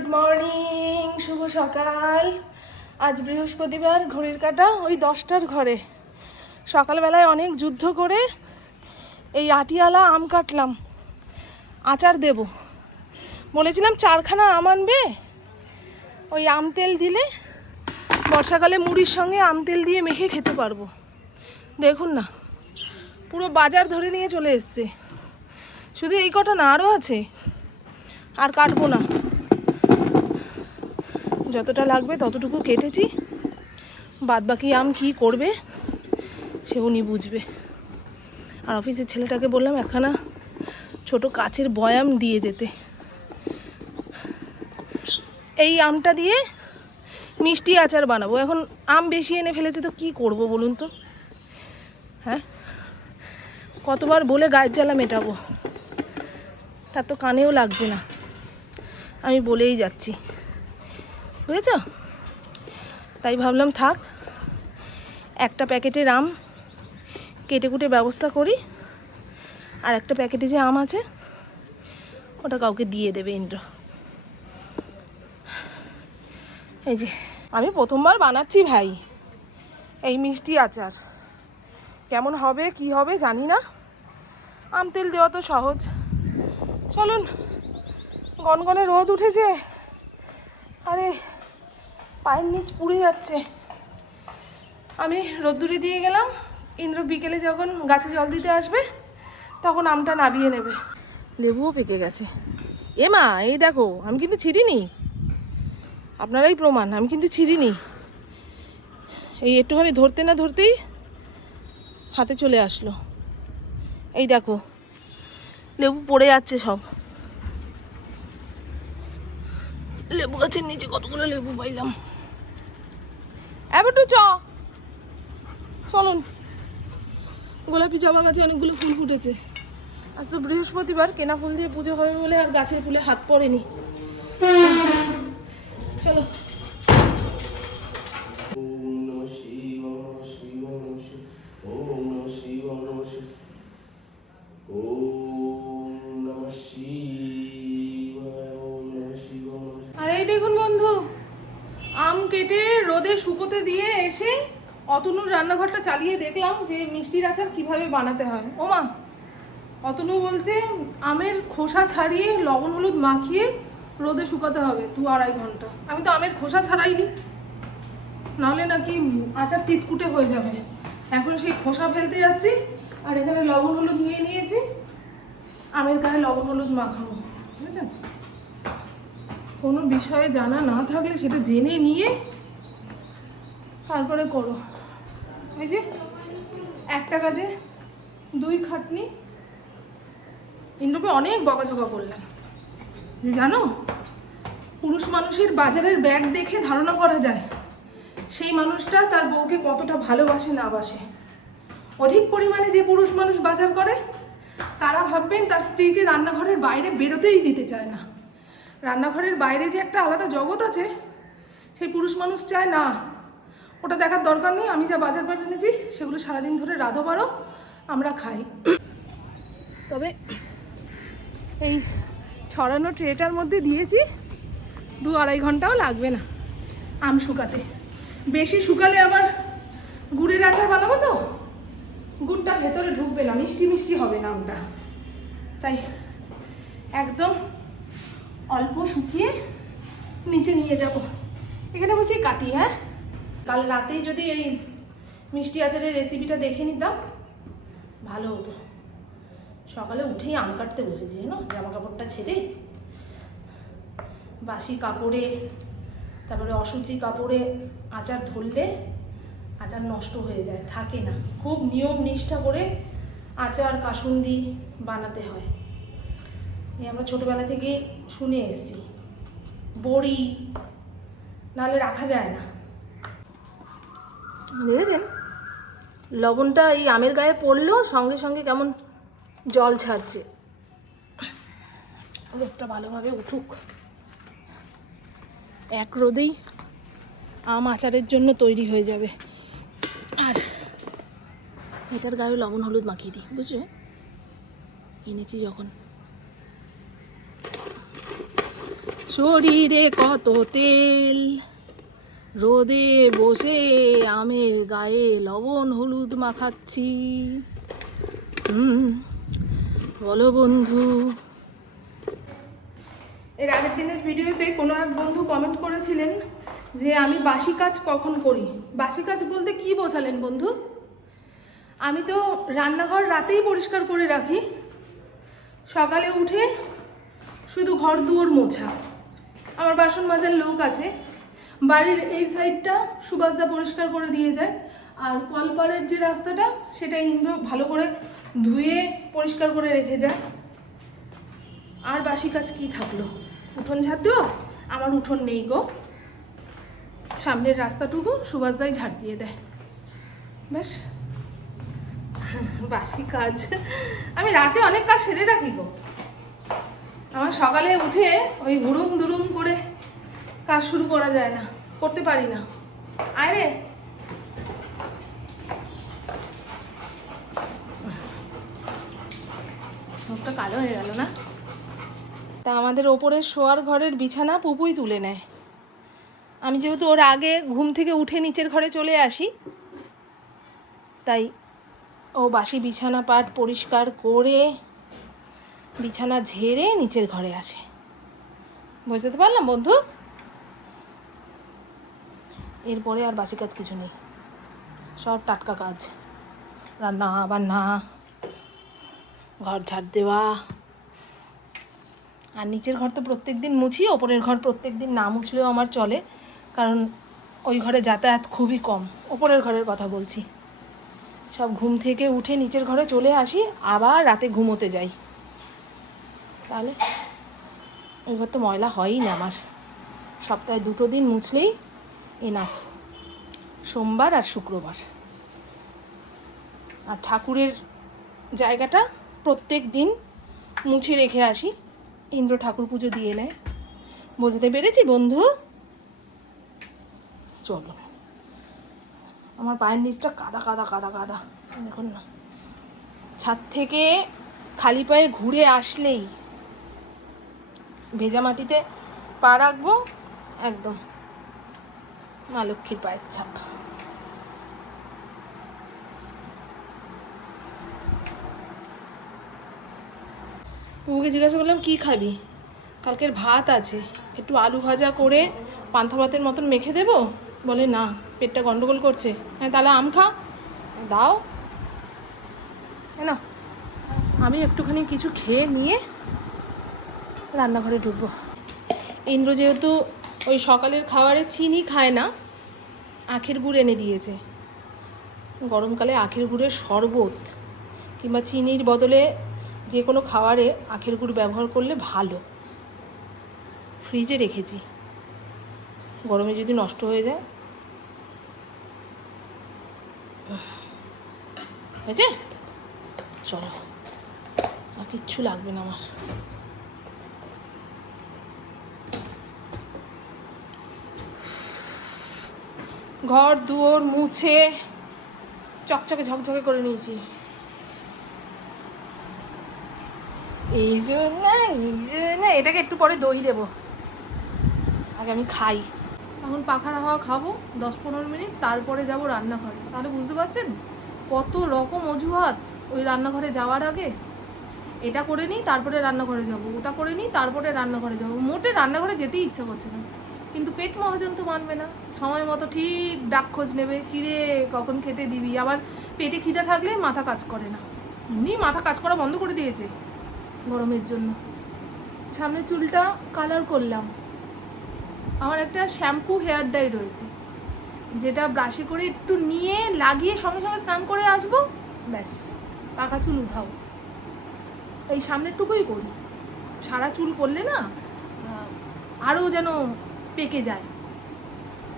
Good morning, শুভ সকাল। আজ বৃহস্পতিবার, ঘড়ির কাঁটা ওই 10টার ঘরে। সকালবেলায় অনেক যুদ্ধ করে এই আটিয়ালা আম কাটলাম, আচার দেব বলেছিলাম। 4খানা আম আনবে, ওই আম তেল দিলে বর্ষাকালে মুড়ির সঙ্গে আম তেল দিয়ে মেখে খেতে পারবো। দেখুন না, পুরো বাজার ধরে নিয়ে চলে এসছে। শুধু এই কটা না, আরও আছে, আর কাটবো না। যতটা লাগবে ততটুকু কেটেছি, বাদ বাকি আম কী করবে সে উনি বুঝবে। আর অফিসের ছেলেটাকে বললাম একখানা ছোট কাচের বয়াম দিয়ে যেতে। এই আমটা দিয়ে মিষ্টি আচার বানাবো। এখন আম বেশি এনে ফেলেছে তো কি করব বলুন তো? হ্যাঁ, কতবার বলে গায়ের জ্বালা মেটাবো, তার তো কানেও লাগছে না। আমি বলেই যাচ্ছি, বুঝেছ? তাই ভাবলাম থাক, একটা প্যাকেটের আম কেটে কুটে ব্যবস্থা করি, আর একটা প্যাকেটে যে আম আছে ওটা কাউকে দিয়ে দেবে ইন্দ্র। এই যে আমি প্রথমবার বানাচ্ছি ভাই এই মিষ্টি আচার। কেমন হবে কি হবে জানি না। আম তেল দেওয়া তো সহজ। চলুন, গনগনে রোদ উঠেছে, আরে পায়ের নিচ পুড়ে যাচ্ছে। আমি রোদ্দুরে দিয়ে গেলাম, ইন্দ্র বিকেলে যখন গাছে জল দিতে আসবে তখন আমটা নাবিয়ে নেবে। লেবুও পেকে গেছে। এ মা, এই দেখো, আমি কিন্তু ছিঁড়িনি, আপনারাই প্রমাণ, আমি কিন্তু ছিঁড়িনি। এই একটুখানি ধরতে না ধরতেই হাতে চলে আসলো। এই দেখো, লেবু পড়ে যাচ্ছে সব। লেবু গাছের নিচে কতগুলো লেবু পাইলাম। এবার তো চলুন, গোলাপি জবা গাছে অনেকগুলো ফুল ফুটেছে। আজ তো বৃহস্পতিবার, কেনা ফুল দিয়ে পুজো হবে বলে আর গাছের ফুলে হাত পড়েনি। চলো। আর এই দেখুন বন্ধু, আম কেটে রোদে শুকোতে দিয়ে এসে অতনুর রান্নাঘরটা চালিয়ে দেখলাম যে মিষ্টির আচার কিভাবে বানাতে হয়। ও মা, অতনু বলছে আমের খোসা ছাড়িয়ে লবণ হলুদ মাখিয়ে রোদে শুকাতে হবে 2-2.5 ঘন্টা। আমি তো আমের খোসা ছাড়াইনি, নাহলে নাকি আচার তিতকুটে হয়ে যাবে। এখন সেই খোসা ফেলতে যাচ্ছি, আর এখানে লবণ হলুদ নিয়ে নিয়েছি, আমের গায়ে লবণ হলুদ মাখাবো। বুঝেছেন? কোনো বিষয়ে জানা না থাকলে সেটা জেনে নিয়ে তারপরে করো। এই যে একটা কাজে 2 খাটনি। ইন্দ্রকে অনেক বকাঝকা করলাম যে জানো, পুরুষ মানুষের বাজারের ব্যাগ দেখে ধারণা করা যায় সেই মানুষটা তার বউকে কতটা ভালোবাসে না বাসে। অধিক পরিমাণে যে পুরুষ মানুষ বাজার করে তারা ভাববেন তার স্ত্রীকে রান্নাঘরের বাইরে বেরোতেই দিতে চায় না। রান্নাঘরের বাইরে যে একটা আলাদা জগৎ আছে সেই পুরুষ মানুষ চায় না, ওটা দেখার দরকার নেই। আমি যা বাজার পাট এনেছি সেগুলো সারাদিন ধরে রাধো বারো আমরা খাই। তবে এই ছড়ানো ট্রেটার মধ্যে দিয়েছি, 2-2.5 ঘন্টাও লাগবে না আম শুকাতে। বেশি শুকালে আবার গুড়ের আচার বানাবো তো, গুড়টা ভেতরে ঢুকবে না, মিষ্টি মিষ্টি হবে না আমটা। তাই একদম অল্প শুকিয়ে নিচে নিয়ে যাব। এখানে বসে কাটি। হ্যাঁ, কাল রাতেই যদি এই মিষ্টি আচারের রেসিপিটা দেখে নিতাম ভালো হতো। সকালে উঠেই আম কাটতে বসেছি, জানো, জামা কাপড়টা ছেড়ে বাসি কাপড়ে, তারপরে অসুচি কাপড়ে আচার ধরলে আচার নষ্ট হয়ে যায়, থাকে না। খুব নিয়ম নিষ্ঠা করে আচার কাসুন্দি বানাতে হয়। এই আমরা ছোটোবেলা থেকে শুনে এসেছি, বড়ি নাহলে রাখা যায় না। দেখেছেন লবণটা এই আমের গায়ে পড়লো সঙ্গে সঙ্গে কেমন জল ছাড়ছে। রোদটা ভালোভাবে উঠুক, এক রোদেই আম আচারের জন্য তৈরি হয়ে যাবে। আর এটার গায়ে লবণ হলুদ মাখিয়ে দিই, বুঝছো, এনেছি যখন। শরীরে কত তেল, রোদে বসে আমের গায়ে লবণ হলুদ মাখাচ্ছি। বলো বন্ধু। এর আগের দিনের ভিডিওতে কোনো এক বন্ধু কমেন্ট করেছিলেন যে আমি বাসি কাজ কখন করি। বাসি কাজ বলতে কি বোঝালেন বন্ধু? আমি তো রান্নাঘর রাতেই পরিষ্কার করে রাখি, সকালে উঠে শুধু ঘর দুয়ার মোছা। আমার বাসন মাজার লোক আছে, বাড়ির এই সাইডটা সুভাষদা পরিষ্কার করে দিয়ে যায়, আর কলপাড়ের যে রাস্তাটা সেটা ইন্দ্র ভালো করে ধুয়ে পরিষ্কার করে রেখে যায়। আর বাসি কাজ কি থাকলো? উঠোন ঝাড় দেওয়া। আমার উঠোন নেই গো, সামনের রাস্তাটুকু সুভাষদাই ঝাড় দিয়ে দেয়, বেশ। বাসি কাজ আমি রাতে অনেক কাজ সেরে রাখি গো। আমার সকালে উঠে ওই হুড়ুম দুরুম করে কাজ শুরু করা যায় না, করতে পারি না। আরে মুখটা কালো হয়ে গেল না? তা আমাদের ওপরের শোয়ার ঘরের বিছানা পুপুই তুলে নেয়। আমি যেহেতু ওর আগে ঘুম থেকে উঠে নিচের ঘরে চলে আসি, তাই ও বাসি বিছানা পাট পরিষ্কার করে বিছানা ঝেড়ে নিচের ঘরে আসে। বুঝতে পারলাম বন্ধু? এরপরে আর বাসি কাজ কিছু নেই, সব টাটকা কাজ। রান্না বান্না, ঘর ঝাড় দেওয়া। আর নিচের ঘর তো প্রত্যেক দিন মুছি, ওপরের ঘর প্রত্যেক দিন না মুছলেও আমার চলে, কারণ ওই ঘরে যাতায়াত খুবই কম। ওপরের ঘরের কথা বলছি। সব ঘুম থেকে উঠে নিচের ঘরে চলে আসি, আবার রাতে ঘুমোতে যাই, তাহলে ওই ঘর তো ময়লা হয়ই না আমার। সপ্তাহে 2 দিন মুছলেই এনাফ, সোমবার আর শুক্রবার। আর ঠাকুরের জায়গাটা প্রত্যেক দিন মুছে রেখে আসি, ইন্দ্র ঠাকুর পুজো দিয়ে নেয়। বুঝতে পেরেছি বন্ধু? চলো, আমার পায়ের নিচটা কাদা কাদা কাদা কাদা, দেখুন না। ছাদ থেকে খালি পায়ে ঘুরে আসলেই ভেজা মাটিতে পা রাখবো, একদম মা লক্ষ্মীর পায়ের ছাপ। বুকে জিজ্ঞাসা করলাম কি খাবি? কালকের ভাত আছে, একটু আলু ভাজা করে পান্তা ভাতের মতন মেখে দেবো। বলে না, পেটটা গন্ডগোল করছে। হ্যাঁ তাহলে আম খা, দাও। হ্যাঁ না, আমি একটুখানি কিছু খেয়ে নিয়ে রান্নাঘরে ঢুকবো। ইন্দ্র যেহেতু ওই সকালের খাবারে চিনি খায় না, আখের গুড় এনে দিয়েছে। গরমকালে আখের গুড়ের শরবত কিংবা চিনির বদলে যে কোনো খাবারে আখের গুড় ব্যবহার করলে ভালো। ফ্রিজে রেখেছি, গরমে যদি নষ্ট হয়ে যায়। হয়েছে? চলো, আর কিচ্ছু লাগবে না আমার। ঘর দুয়ার মুছে চকচকে ঝকঝকে করে নিয়েছি। এই জন্য এটাকে একটু পরে দই দেবো, আগে আমি খাই। এখন পাখার হাওয়া খাবো 10-15 মিনিট, তারপরে যাব রান্নাঘরে। তাহলে বুঝতে পারছেন কত রকম অজুহাত ওই রান্নাঘরে যাওয়ার আগে। এটা করে নিই তারপরে রান্নাঘরে যাব, ওটা করে নিই তারপরে রান্নাঘরে যাব। মোটে রান্নাঘরে যেতেই ইচ্ছা করছে না, কিন্তু পেট মহাজন তো মানবে না। সময় মতো ঠিক ডাক খোঁজ নেবে, কিরে কখন খেতে দিবি। আবার পেটে খিদে থাকলে মাথা কাজ করে না, এমনি মাথা কাজ করা বন্ধ করে দিয়েছে গরমের জন্য। সামনে চুলটা কালার করলাম। আমার একটা শ্যাম্পু হেয়ার ডাই রয়েছে, যেটা ব্রাশে করে একটু নিয়ে লাগিয়ে সঙ্গে সঙ্গে স্নান করে আসবো, ব্যাস পাকা চুল উঠাও। এই সামনেরটুকুই করি, সারা চুল করলে না আরও যেন পেকে যায়।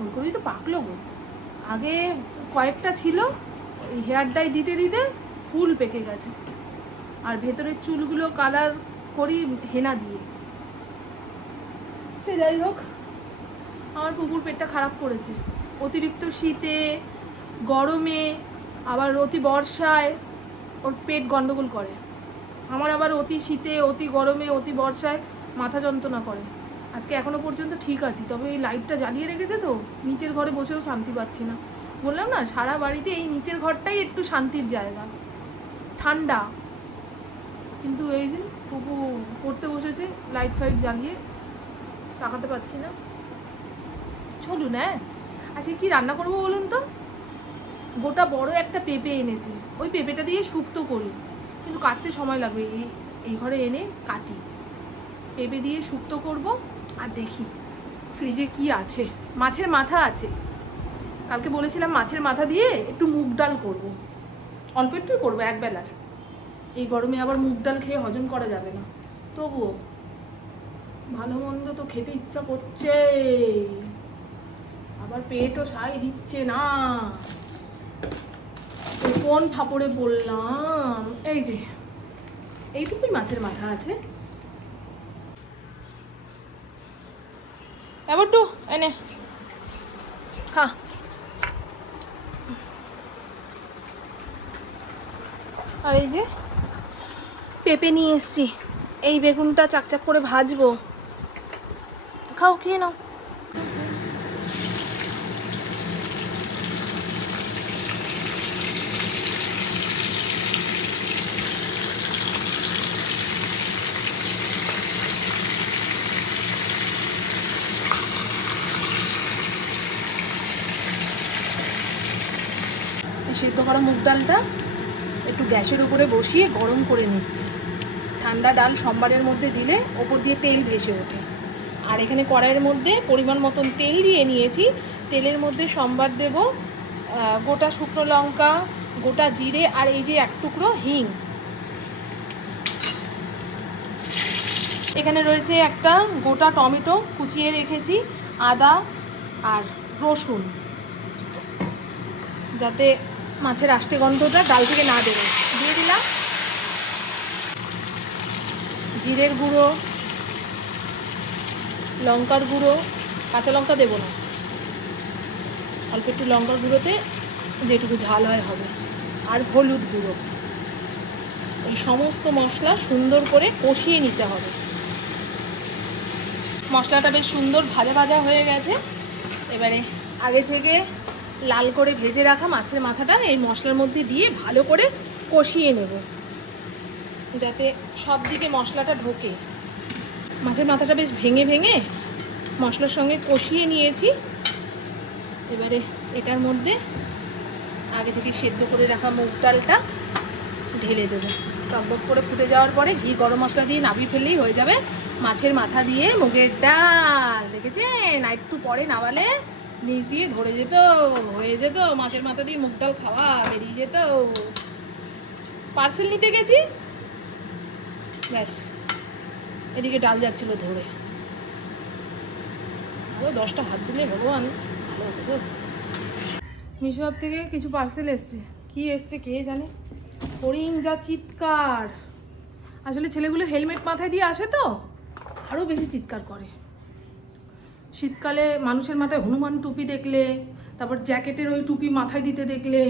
ওই করেই তো পাকলো গো। আগে কয়েকটা ছিল, এই হেয়ার ডাই দিতে দিতে ফুল পেকে গেছে। আর ভেতরের চুলগুলো কালার করি হেনা দিয়ে। সে যাই হোক, আমার পুকুর পেটটা খারাপ করেছে। অতিরিক্ত শীতে, গরমে, আবার অতি বর্ষায় ওর পেট গন্ডগোল করে। আমার আবার অতি শীতে, অতি গরমে, অতি বর্ষায় মাথা যন্ত্রণা করে। আজকে এখনো পর্যন্ত ঠিক আছি, তবে এই লাইটটা জ্বালিয়ে রেখেছে তো নিচের ঘরে বসেও শান্তি পাচ্ছি না। বললাম না, সারা বাড়িতে এই নিচের ঘরটাই একটু শান্তির জায়গা, ঠান্ডা। কিন্তু এই যে পুপু পড়তে বসেছে, লাইট ফাইট জ্বালিয়ে, তাকাতে পারছি না। চলুন, হ্যাঁ আজকে কি রান্না করবো বলুন তো? গোটা বড় একটা পেঁপে এনেছি, ওই পেঁপেটা দিয়ে শুক্তো করি, কিন্তু কাটতে সময় লাগবে। এই ঘরে এনে কাটি, পেঁপে দিয়ে শুক্তো করব। আর দেখি ফ্রিজে কি আছে, মাছের মাথা আছে, কালকে বলেছিলাম মাছের মাথা দিয়ে একটু মুগ ডাল করব, অল্প একটুই করবো একবেলার। এই গরমে আবার মুগ ডাল খেয়ে হজম করা যাবে না, তবুও ভালো মন্দ তো খেতে ইচ্ছা করছে, আবার পেটও সাই দিচ্ছে না। কোন ফাপড়ে বললাম, এই যে এইটুকুই মাছের মাথা আছে। এবার টু এনে খা। আর এই যে পেঁপে নিয়ে এসছি, এই বেগুনটা চাকচাক করে ভাজবো, খাও, খেয়ে নাও। সিদ্ধ করা মুগ ডালটা একটু গ্যাসের উপরে বসিয়ে গরম করে নিচ্ছি। ঠান্ডা ডাল সোমবারের মধ্যে দিলে ওপর দিয়ে তেল ভেসে ওঠে। আর এখানে কড়াইয়ের মধ্যে পরিমাণ মতন তেল দিয়ে নিয়েছি। তেলের মধ্যে সোমবার দেব গোটা শুকনো লঙ্কা, গোটা জিরে, আর এই যে এক টুকরো হিং। এখানে রয়েছে একটা গোটা টমেটো কুচিয়ে রেখেছি, আদা আর রসুন, যাতে মাছের আষ্টে গন্ধটা ডাল থেকে না বেরোয়। দিয়ে দিলাম জিরের গুঁড়ো, লঙ্কার গুঁড়ো, কাঁচা লঙ্কা দেবো না, অল্প একটু লঙ্কার গুঁড়োতে যেটুকু ঝাল হয় হবে, আর হলুদ গুঁড়ো। এই সমস্ত মশলা সুন্দর করে কষিয়ে নিতে হবে। মশলাটা বেশ সুন্দর ভাজা ভাজা হয়ে গেছে। এবারে আগে থেকে লাল করে ভেজে রাখা মাছের মাথাটা এই মশলার মধ্যে দিয়ে ভালো করে কষিয়ে নেব, যাতে সব দিকে মশলাটা ঢোকে। মাছের মাথাটা বেশ ভেঙে ভেঙে মশলার সঙ্গে কষিয়ে নিয়েছি। এবারে এটার মধ্যে আগে থেকে সেদ্ধ করে রাখা মুগ ডালটা ঢেলে দেবো। টকবক করে ফুটে যাওয়ার পরে ঘি গরম মশলা দিয়ে নামিয়ে ফেললেই হয়ে যাবে মাছের মাথা দিয়ে মুগের ডাল। দেখেছেন, আর একটু পরে নামালে নিচ দিয়ে ধরে যেত, হয়ে যেত মাছের মাথা দিয়ে মুগ ডাল খাওয়া, বেরিয়ে যেত। পার্সেল নিতে গেছি, ব্যাস এদিকে ডাল যাচ্ছিল ধরে। আরও 10টা হাত দিলে ভগবান ভালো হতো গো। মিশো অ্যাপ থেকে কিছু পার্সেল এসছে, কি এসছে কে জানে। হরিণ যা চিৎকার, আসলে ছেলেগুলো হেলমেট মাথায় দিয়ে আসে তো আরও বেশি চিৎকার করে। শীতকালে মানুষের মাথায় হনুমান টুপি দেখলে, তারপর জ্যাকেটের ওই টুপি মাথায় দিতে দেখলে,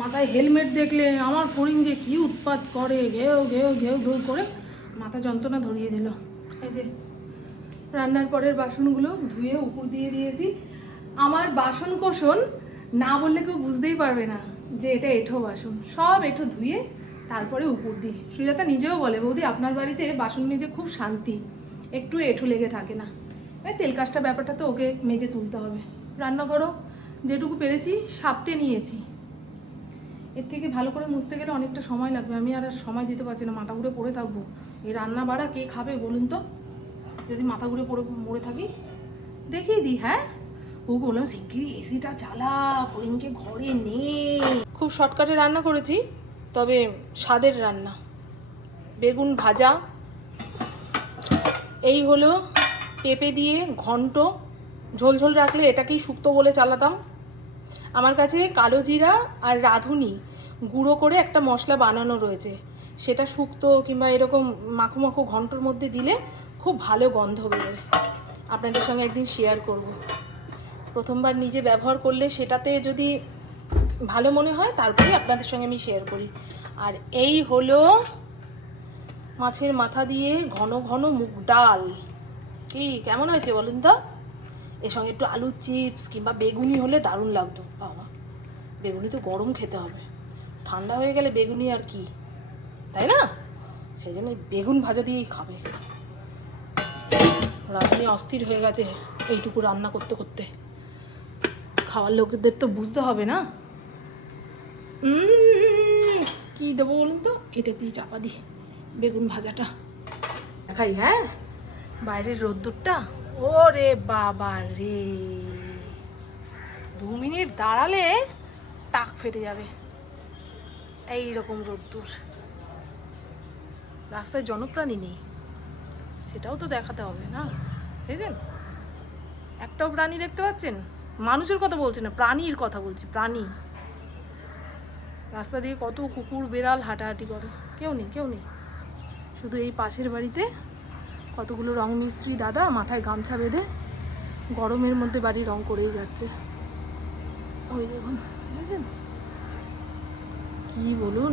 মাথায় হেলমেট দেখলে আমার হরিণ যে কী উৎপাত করে, ঘেউ ঘেউ ঘেউ ঘেউ করে মাথা যন্ত্রণা ধরিয়ে দিল। এই যে রান্নার পরের বাসনগুলো ধুয়ে উপর দিয়ে দিয়েছি। আমার বাসন কোসন না বললে কেউ বুঝতেই পারবে না যে এটা এঁঠো বাসন, সব এঁঠো ধুয়ে তারপরে উপর দিই। সুজাতা নিজেও বলে, বৌদি আপনার বাড়িতে বাসন মেজে খুব শান্তি, একটু এঁঠো লেগে থাকে না। তেল কাজটা ব্যাপারটা তো ওকে মেজে তুলতে হবে। রান্নাঘরও যেটুকু পেরেছি সাপটে নিয়েছি, এর থেকে ভালো করে মুছতে গেলে অনেকটা সময় লাগবে। আমি আর সময় দিতে পারছি না, মাথা ঘুরে পড়ে থাকবো। এই রান্না বাড়া কে খাবে বলুন তো, যদি মাথা ঘুরে মরে থাকি। দেখিয়ে দিই, হ্যাঁ ও বললো শিগগিরই এসিটা চালা, হরিণকে ঘরে নে। খুব শর্টকাটে রান্না করেছি, তবে স্বাদের রান্না। বেগুন ভাজা, এই হলো পেঁপে দিয়ে ঘন্ট, ঝোল ঝোল রাখলে এটাকেই শুক্তো বলে চালাতাম। আমার কাছে কালো জিরা আর রাঁধুনি গুঁড়ো করে একটা মশলা বানানো রয়েছে, সেটা শুক্তো কিংবা এরকম মাখো মাখো ঘন্টর মধ্যে দিলে খুব ভালো গন্ধ বেরোয়। আপনাদের সঙ্গে একদিন শেয়ার করব। প্রথমবার নিজে ব্যবহার করলে সেটাতে যদি ভালো মনে হয় তারপরেই আপনাদের সঙ্গে আমি শেয়ার করি। আর এই হলো মাছের মাথা দিয়ে ঘন ঘন মুগ ডাল, কি কেমন হয়েছে বলুন তো? এর সঙ্গে একটু আলুর চিপস কিংবা বেগুনি হলে দারুণ লাগতো। বাবা, বেগুনি তো গরম খেতে হবে, ঠান্ডা হয়ে গেলে বেগুনি আর কি, তাই না? সেই জন্য বেগুন ভাজা দিয়েই খাবে। রাঁধুনি অস্থির হয়ে গেছে এইটুকু রান্না করতে করতে। খাওয়ার লোকেদের তো বুঝতে হবে না। কি দেবো বলুন তো? এটা দিয়ে চাপা দিই বেগুন ভাজাটা। দেখাই, হ্যাঁ, বাইরের রোদ্দুরটা। ওরে বাবা রে, 2 মিনিট দাঁড়ালে টাক ফেটে যাবে, এই রকম রোদ্দুর। রাস্তায় জনপ্রাণী নেই, সেটাও তো দেখাতে হবে না? বুঝলেন? একটাও প্রাণী দেখতে পাচ্ছেন? মানুষের কথা বলছি না, প্রাণীর কথা বলছি, প্রাণী। রাস্তা দিয়ে কত কুকুর বেড়াল হাঁটাহাঁটি করে, কেউ নেই, কেউ নেই। শুধু এই পাশের বাড়িতে কতগুলো রং মিস্ত্রি দাদা মাথায় গামছা বেঁধে গরমের মধ্যে বাড়ি রং করেই যাচ্ছে। ওই দেখুন, বুঝেছেন? কি বলুন,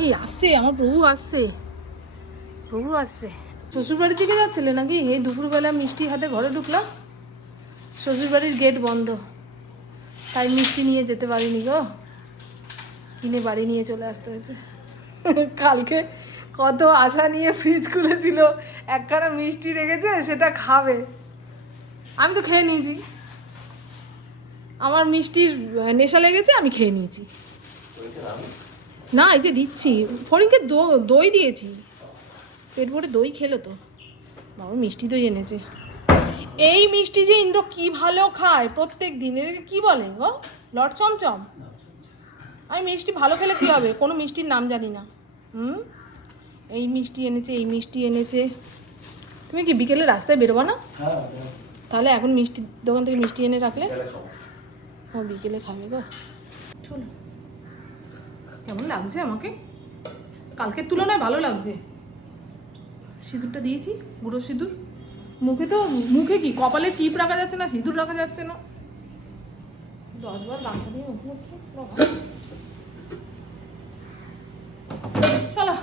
এই আসছে আমার প্রভু, আসছে প্রভু, আসছে। শ্বশুরবাড়ির দিকে যাচ্ছিলে নাকি? এই দুপুরবেলা মিষ্টি হাতে ঘরে ঢুকলাম, শ্বশুরবাড়ির গেট বন্ধ, তাই মিষ্টি নিয়ে যেতে পারিনি গো, কিনে বাড়ি নিয়ে চলে আসতে হয়েছে। কালকে কত আশা নিয়ে ফ্রিজ খুলেছিল, একখানা মিষ্টি রেখেছে সেটা খাবে, আমি তো খেয়ে নিয়েছি। আমার মিষ্টির নেশা লেগেছে, আমি খেয়ে নিয়েছি। না, এই যে দিচ্ছি ফড়িংকে দই দিয়েছি, পেট ভরে দই খেলো তো। বাবা মিষ্টি দই এনেছে। এই মিষ্টি যে ইন্দ্র কি ভালো খায় প্রত্যেক দিন, এটাকে কি বলে গো? লট চমচম। আমি মিষ্টি ভালো খেলে কী হবে, কোনো মিষ্টির নাম জানি না। এই মিষ্টি এনেছে, এই মিষ্টি এনেছে। তুমি কি বিকেলে রাস্তায় বেরোবা না? তাহলে এখন মিষ্টির দোকান থেকে মিষ্টি এনে রাখলে ও বিকেলে খাবে গো। চলো, কেমন লাগছে আমাকে? কালকের তুলনায় ভালো লাগছে। সিঁদুরটা দিয়েছি, গুঁড়ো সিঁদুর। মুখে কি কপালে টিপ রাখা যাচ্ছে না, সিঁদুর রাখা যাচ্ছে না। 10 বার গামছা দিয়ে মুখ মুছছি। চলো।